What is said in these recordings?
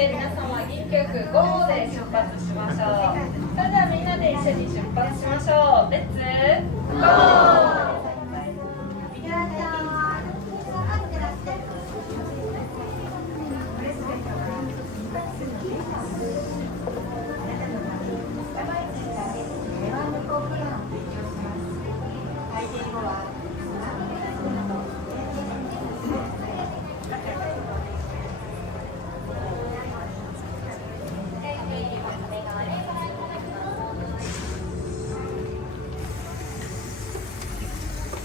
で皆様元気よくゴーで出発しましょう。それではみんなで一緒に出発しましょう。レッツゴー。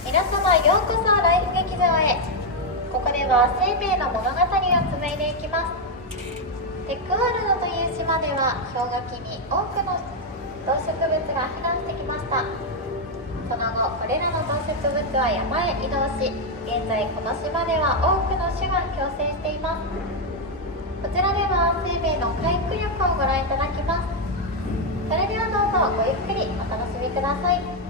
皆様ようこそライフ劇場へ。ここでは生命の物語を紡いでいきます。テックワールドという島では氷河期に多くの動植物が避難してきました。その後これらの動植物は山へ移動し、現在この島では多くの種が共生しています。こちらでは生命の回復力をご覧いただきます。それではどうぞごゆっくりお楽しみください。